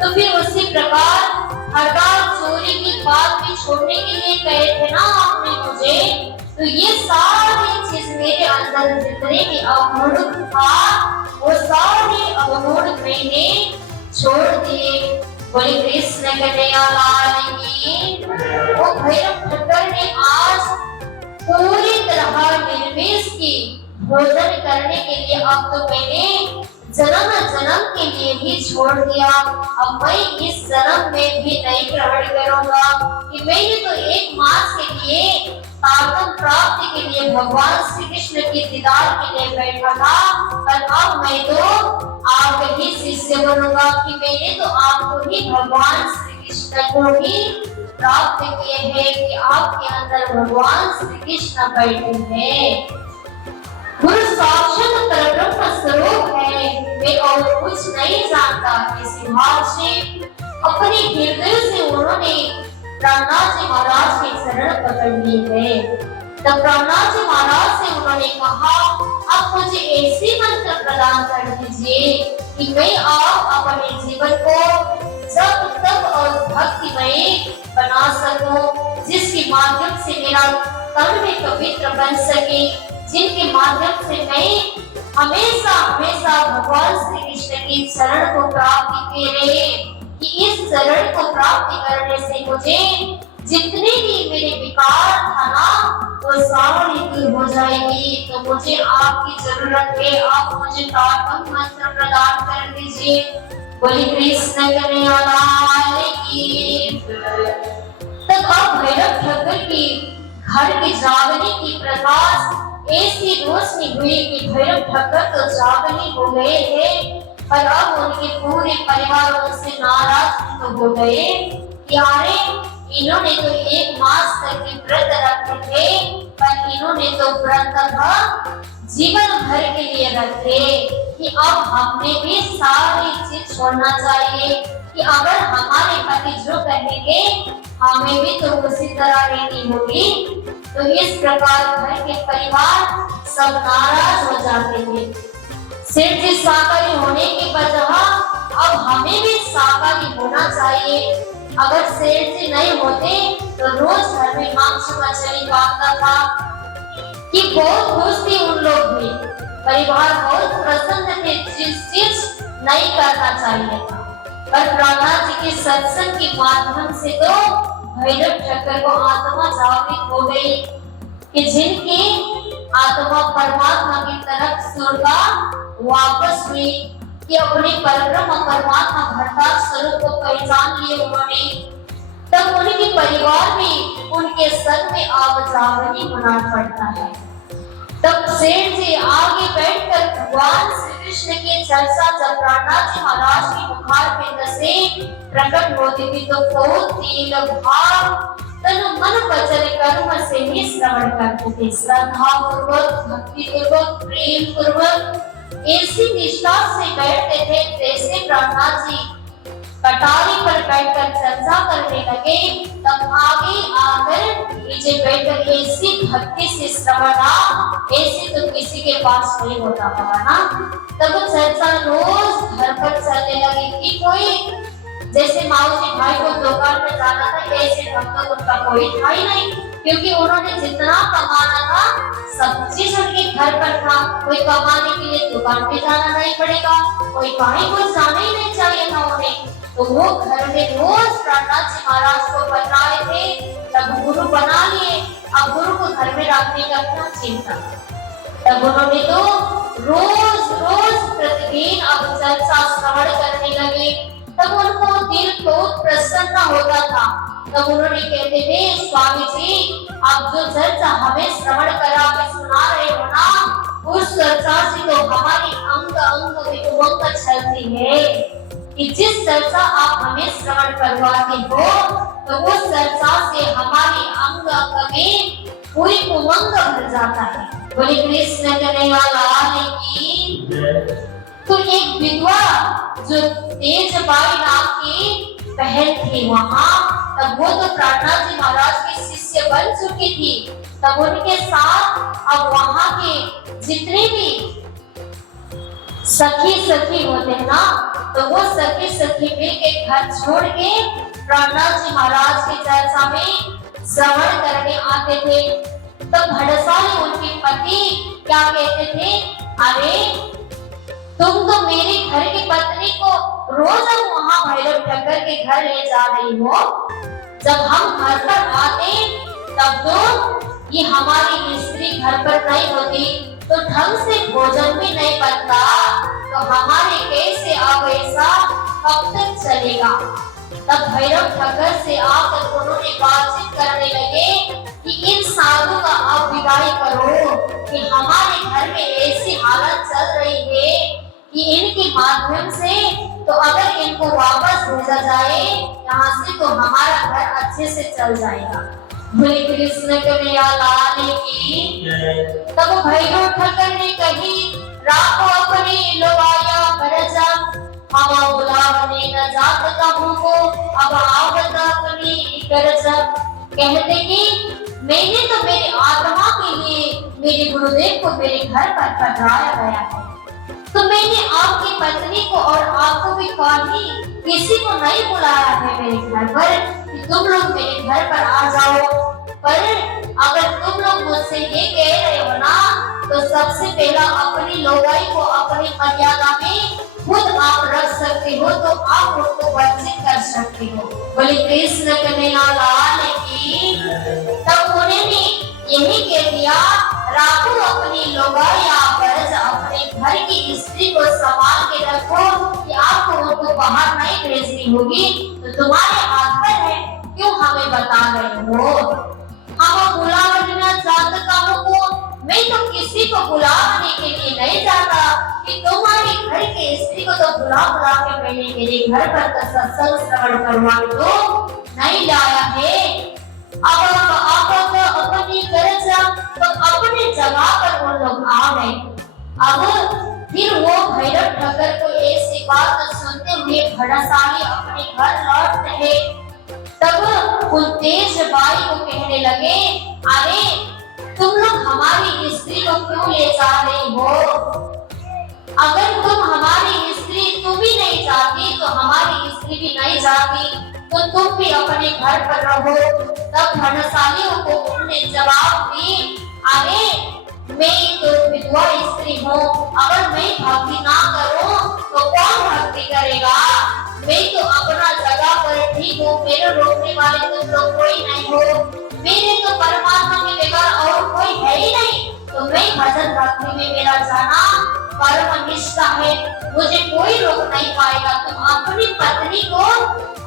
तो फिर उसी प्रकार हड़ताल चोरी की बात भी छोड़ने के लिए कहे थे ना आपने मुझे। तो ये सारी चीज मेरे अंदर जितने भी अवगुण था वो सारे अवगुण मैंने छोड़ दिए। बोले कृष्ण कन्हैया लाल की। वो भैरव ठक्कर ने आज पूरी तरह निर्वेश की भोजन करने के लिए अब तो मैंने जन्म जन्म के लिए ही छोड़ दिया। अब मैं इस जन्म में भी नहीं ग्रहण करूंगा कि मैंने तो एक मास के लिए तारतम प्राप्ति के लिए भगवान श्री कृष्ण की दीदार के लिए बैठा था, पर अब मैं तो आप ही शिष्य बनूंगा कि मैंने तो आपको ही भगवान श्री कृष्ण को ही प्राप्त किए हैं कि आपके अंदर भगवान श्री कृष्ण बैठे हैं। गुरु साक्षात परब्रह्म स्वरूप है, मैं और कुछ नहीं जानता। इसी भाव से अपने हृदय से उन्होंने प्राणनाथ जी महाराज के चरण पकड़ लिए हैं। तब प्राणनाथ जी महाराज से उन्होंने कहा, अब मुझे ऐसी मंत्र प्रदान कर दीजिए कि मैं आप अपने जीवन को जब तक और भक्तिमय बना सकूं, जिसके माध्यम से मेरा तन में पवित्र बन सके, जिनके माध्यम से मैं हमेशा हमेशा भगवान श्री कृष्ण की शरण को प्राप्ति के रहे, कि इस शरण को प्राप्ति करने से मुझे जितने भी मेरे विकार था ना वो सारी दूर हो जाएगी। तो मुझे आपकी जरूरत है, आप मुझे तारतम मंत्र प्रदान कर दीजिए। बोले कृष्ण कन्हैया लाल की। तब अब भैरव ठक्कर की घर की जागने की प्रकाश ऐसी रोशनी हुई कि भैरव ठक्कर तो जागने हो गए थे, पर अब उनके पूरे परिवार उनसे नाराज तो हो गए कि अरे इन्होंने तो एक मास तक के व्रत रखे थे, पर इन्होंने तो व्रत जीवन भर के लिए रखे कि अब हमने भी सारी चीज छोड़ना चाहिए, कि अगर हमारे पति जो कहेंगे हमें भी तो उसी तरह रहनी होगी। तो इस प्रकार घर के परिवार सब नाराज हो जाते थे। सेठ जी शाकाहारी होने के बजाय अब हमें भी शाकाहारी होना चाहिए। अगर सेठ जी नहीं होते तो रोज घर में मांस मछली काटता था कि बहुत खुश थे उन लोग भी, परिवार बहुत प्रसन्न थे, चीज नहीं करना चाहिए था। पर प्राणनाथ जी के सत्संग के माध्यम से तो भैरव ठक्कर को आत्मा जागृत हो गई कि जिनकी आत्मा परमात्मा की तरफ स्वर्गा वापस हुई, कि अपने परब्रह्म परमात्मा भरता स्वरूप को पहचान लिए उन्होंने। तब उनके परिवार भी उनके संग में आवाजाही होना पड़ता है। तब सेठ जी आगे बैठकर भगवान श्री कृष्ण की चर्चा जब प्राणनाथ जी महाराज की मुखार पे से प्रकट होती थी तो बहुत तिल भाव तन मन वचन कर्म से ही श्रवण करते थे। श्रद्धा पूर्वक, भक्ति पूर्वक, प्रेम पूर्वक ऐसी निष्ठा से बैठते थे जैसे प्राणनाथ जी कटारी पर बैठकर चर्चा करने लगे। तब आगे आकर नीचे बैठकर ऐसी भक्ति से श्रवणा ऐसे तो किसी के पास नहीं होता होगा ना। तब चर्चा रोज घर पर चलने लगी कि कोई जैसे माऊजी भाई को दुकान में जाना था, ऐसे ढंग का उनका कोई था ही नहीं, क्योंकि उन्होंने जितना कमाना था सब चीज उनके घर पर था। कोई कमाने के लिए दुकान पे जाना नहीं पड़ेगा, कोई कहीं को जाना ही नहीं चाहिए था उन्हें। तो वो घर में रोज प्राणनाथ जी महाराज को बना रहे थे। तब गुरु बना लिए, अब गुरु को घर में रखने का क्या चिंता। तब उन्होंने तो रोज रोज प्रतिदिन अब चर्चा श्रवण करने लगे। तब उनको दिल बहुत प्रसन्न होता था। तब उन्होंने कहते थे, स्वामी जी आप जो चर्चा हमें श्रवण करा के सुना रहे हो ना, उस चर्चा से तो हमारी अंग अंग में उमंग चलती है कि जिस चर्चा आप हमें श्रवण करवाते हो तो उस चर्चा से हमारी अंग अंग में पूरी उमंग भर जाता है। बोले कृष्ण कन्हैया लाल की। तो एक विधवा जो तेजबाई नाम की बहन थी वहां, तब वो तो प्राणनाथ जी महाराज के शिष्य बन चुकी थी। तब उनके साथ अब वहां के जितने भी सखी होते हैं ना, तो वो सखी सखी मिल के घर छोड़ के प्रहलाद जी महाराज की चर्चा में श्रवण करने आते थे। तो भड़साली उनके पति क्या कहते थे, अरे तुम तो मेरे घर की पत्नी को रोज वहां भैरव ठक्कर के घर ले जा रही हो, जब हम घर पर आते तब तो ये हमारी स्त्री घर पर नहीं होती, तो ढंग से भोजन भी नहीं बनता, तो हमारे कैसे अब ऐसा कब तक चलेगा। तब भैरव ठक्कर से आकर उन्होंने बातचीत करने लगे कि इन साधु का आप विदाई करो, कि हमारे घर में ऐसी हालत चल रही है कि इनके माध्यम से तो अगर इनको वापस भेजा जाए यहाँ से तो हमारा घर अच्छे से चल जाएगा। बोले कृष्ण कन्हैया लाल की। तब भैरव ठक्कर ने कही, राखो अपनी लोगाया बरजा, हवा बुलावने न जात कहूँ को, अब आवत अपनी करजा। कहते कि मैंने तो मेरी आत्मा के लिए मेरे गुरुदेव को मेरे घर पर पधराया गया है, तो मैंने आपकी पत्नी को और आपको भी कहीं किसी को नहीं बुलाया है मेरे घर पर कि तुम लोग मेरे घर पर आ जाओ। पर अगर तुम लोग मुझसे ये कह रहे हो ना, तो सबसे पहला अपनी लोगाई को अपनी मर्यादा में खुद आप रख सकते हो, तो आप उनको वंचित कर सकते हो। बोले कृष्ण कन्हैया लाल की। तब उन्होंने यही कह दिया, राखो अपनी लोगाई आप अपने घर की स्त्री को संभाल के रखो, कि आपको उनको बाहर नहीं भेजनी होगी, तो तुम्हारे हाथ पर है, क्यों हमें बता रहे हो। हम बुलावना चाहता कामों को, मैं तो किसी को बुलाने के लिए नहीं जाता कि तुम्हारे घर के स्त्री को तो बुला के मैंने मेरे घर पर तो सत्संग श्रवण करवाने तो नहीं लाया है। अब आप अपनी कर्जा तो अपने जगह पर वो लोग आ गए। अब फिर वो भैरव ठक्कर को ऐसी बात सुनते हुए भड़साली अपने घर लौट रहे। तब कुलतेज बाई को कहने लगे, अरे तुम लोग हमारी स्त्री को क्यों ले जा रही हो, अगर तुम हमारी स्त्री तुम ही नहीं जाती तो हमारी स्त्री भी नहीं जाती, तो तुम भी अपने घर पर रहो। तब भड़सालियों को उन्होंने जवाब दी, अरे मैं तो विधवा स्त्री हूँ, अगर मैं भक्ति ना करूँ तो कौन भक्ति करेगा, मैं तो अपना जगह पर ठीक हूँ, मेरे रोकने वाले तुम लोग कोई नहीं हो, मेरे तो परमात्मा के बगैर और कोई है ही नहीं, तो मैं भजन भक्ति में मेरा जाना परम निष्ठा है, मुझे कोई रोक नहीं पाएगा। तुम अपनी पत्नी को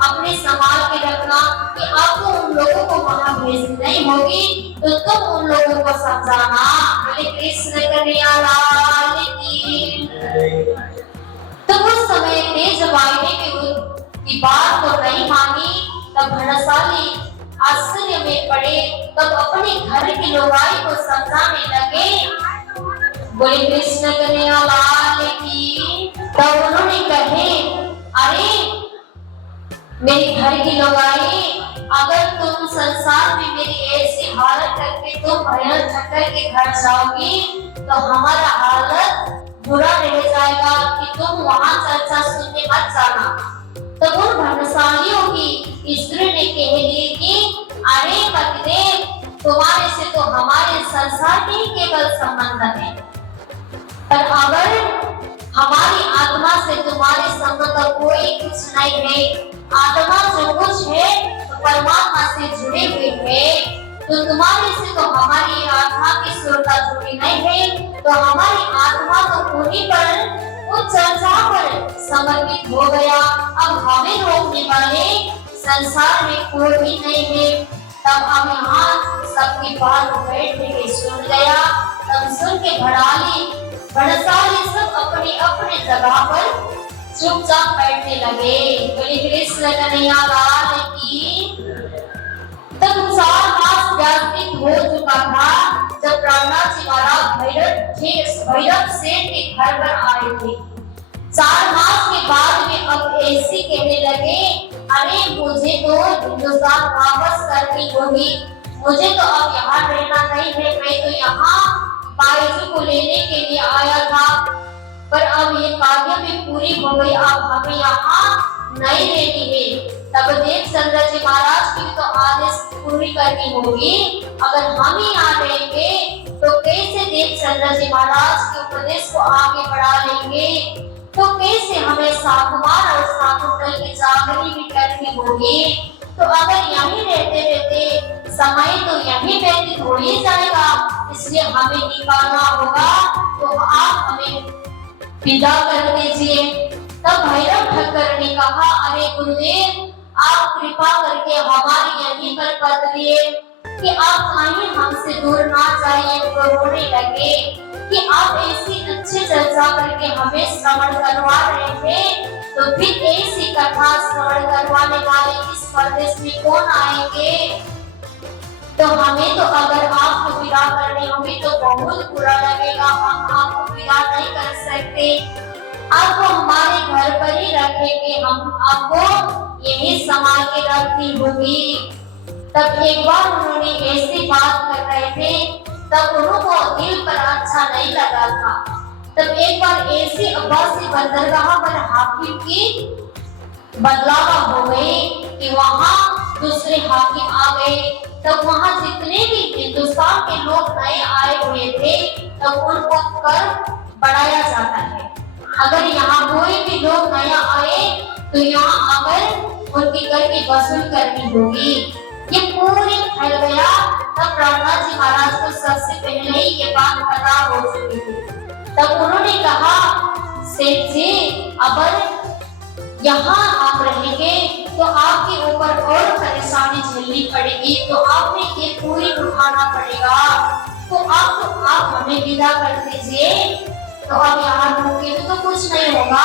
अपने संभाल के रखना, कि आपको उन लोगों को वहां भेजनी नहीं होगी, तो तुम उन लोगों को समझाना। बोले कृष्ण कन्हैया लाल की। तो उस समय तेज बाई ने की बात को नहीं मानी। तब भड़साली आश्चर्य में पड़े, तब अपने घर की लोगाई को समझाने लगे। बोले कृष्ण कन्हैया लाल की। तब उन्होंने कहे, अरे मेरी घर की लोगाई, अगर तुम संसार में मेरी ऐसी हालत करके तुम भैरव ठक्कर के घर जाओगी तो हमारा हालत बुरा रह जाएगा, कि तुम वहां चर्चा सुनने मत जाना। तब उन भड़सालियों की स्त्री ने कह दी कि अरे पतिदेव, तुम्हारे से तो हमारे संसार के ही केवल संबंध है, पर अगर हमारी आत्मा से तुम्हारे संबंध का कोई कुछ नहीं है, आत्मा जो कुछ है तो परमात्मा से जुड़े हुए है, तो तुम्हारे से तो हमारी आत्मा की सुरता जुड़ी नहीं है, तो हमारी आत्मा तो उन्हीं पर उस चर्चा पर समर्पित हो गया। अब हमें रोकने वाले संसार में कोई भी नहीं है। तब अब यहाँ सबकी बात बैठने के सुन गया। तब सुन के भड़साली सब अपने अपने जगह पर चुपचाप बैठने लगे। बोले कृष्ण कन्हैया लाल की। तब 4 मास व्यतीत हो चुका था जब प्रहलाद जी महाराज भैरव सेठ के घर पर आए थे। 4 मास के बाद में अब ऐसी कहने लगे, अरे मुझे तो हिंदुस्तान वापस करनी होगी, मुझे तो अब यहाँ रहना नहीं है, मैं तो यहाँ बाईजू को लेने के लिए आया था। पर अब ये कार्य भी पूरी हो गई, अब हमें यहाँ नई लेनी है। तब देवचंद्र जी महाराज की तो आदेश पूरी करनी होगी। अगर हम ही यहाँ रहेंगे तो कैसे देवचंद्र जी महाराज के उपदेश को आगे बढ़ा लेंगे, तो कैसे हमें साकुमार और साकुंतल की जागरी भी करनी होगी। तो अगर यहीं रहते रहते समय तो यहीं व्यतीत हो ही जाएगा, इसलिए हमें निकालना होगा। तो आप हमें विदा कर दीजिए। तब भैरव ठक्कर ने कहा, अरे गुरुदेव, आप कृपा करके हमारी यहीं पर पद लिए कि आप कहीं हमसे दूर ना जाइए। वो रोने लगे कि आप ऐसी अच्छी चर्चा करके हमें श्रवण करवा रहे थे, तो फिर ऐसी कथा श्रवण करवाने वाले इस परदेश में कौन आएंगे। तो हमें तो अगर आपको विदा करनी होगी तो बहुत बुरा लगेगा, हम आपको विदा नहीं कर सकते। आपको हमारे घर पर ही रखेंगे, हम आपको यही संभाल के रखनी होगी। तब एक बार उन्होंने ऐसी बात कर रहे थे, तब उनको दिल पर अच्छा नहीं लगा था। तब एक बार ऐसी अब्बासी बंदरगाह पर हाकिम की बदलावा हो गई कि वहाँ दूसरे हाकिम आ गए। तब वहाँ जितने भी हिंदुस्तान के लोग नए आए हुए थे, तब उनको कर बढ़ाया जाता है। अगर यहाँ कोई भी लोग नया आए तो यहाँ आकर उनकी कर की वसूल करनी होगी। ये पूरी फैल गया। तब प्रहलाद जी महाराज को सबसे पहले ही ये बात पता हो चुकी थी। तब उन्होंने कहा, सेठ जी, अगर यहाँ आप रहेंगे तो आपके ऊपर और परेशानी झेलनी पड़ेगी, तो आपने ये पूरी उठाना पड़ेगा। तो आप हमें विदा कर दीजिए। तो अब यहाँ रुके तो कुछ नहीं होगा।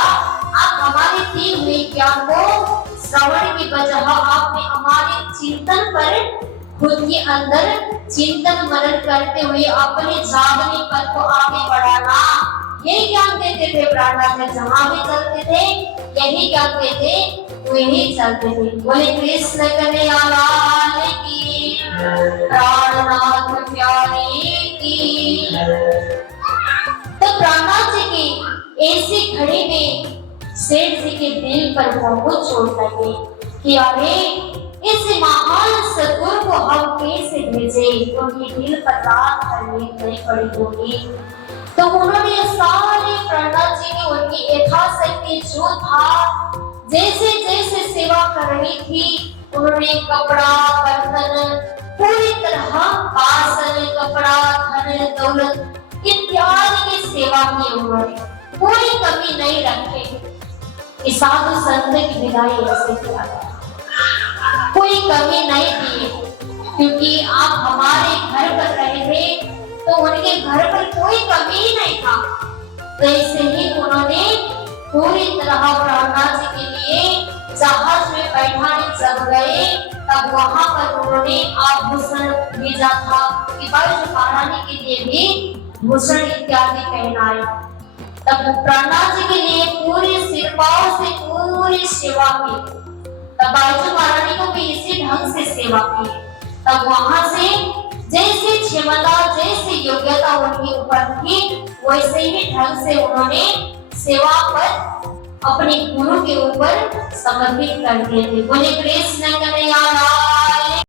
आप हमारे दिए हुए ज्ञान को श्रवण की बजाय आपने हमारे चिंतन पर खुद के अंदर चिंतन मनन करते हुए अपने जागने पद को आगे बढ़ाना, यही ज्ञान देते थे प्रहलाद। जहाँ भी चलते थे यही ज्ञान देते, वही चलते थे। बोले कृष्ण कन्हैया लाल की, प्राणनाथ प्यारे की। तो प्रहलाद जी की ऐसी घड़ी में सेठ जी के दिल पर बहुत चोट लगी कि अरे इस महान सद्गुरु को हम कैसे भेजे, उनके दिल पर रात भर नींद नहीं पड़ी होगी। तो उन्होंने सारे प्रहलाद जी की उनकी यथाशक्ति जो था, जैसे जैसे सेवा करनी थी, उन्होंने कपड़ा बर्तन पूरी तरह बासन कपड़ा धन दौलत इत्यादि की सेवा की, उन्होंने कोई कमी नहीं रखी। साधु संत की विदाई ऐसे किया गया, कोई कमी नहीं दी, क्योंकि आप हमारे घर पर रहे थे तो उनके घर पर कोई कमी ही नहीं था। तो ऐसे ही उन्होंने पूरी तरह प्रहलाद जी के लिए जहाज में बैठाने जब गए, तब वहां पर उन्होंने आभूषण भेजा था कि बाजू महारानी के लिए भी भूषण इत्यादि पहनाए। तब प्रहलाद जी के लिए पूरे सिरपाव से पूरी सेवा की। तब बाजू महारानी को भी इसी ढंग से सेवा की। तब वहां से जैसी क्षमता जैसी योग्यता उनके ऊपर थी, वैसे ही ढंग से उन्होंने सेवा पर अपने गुरु के ऊपर समर्पित कर दिए थे। बोले कृष्ण कन्हैया लाल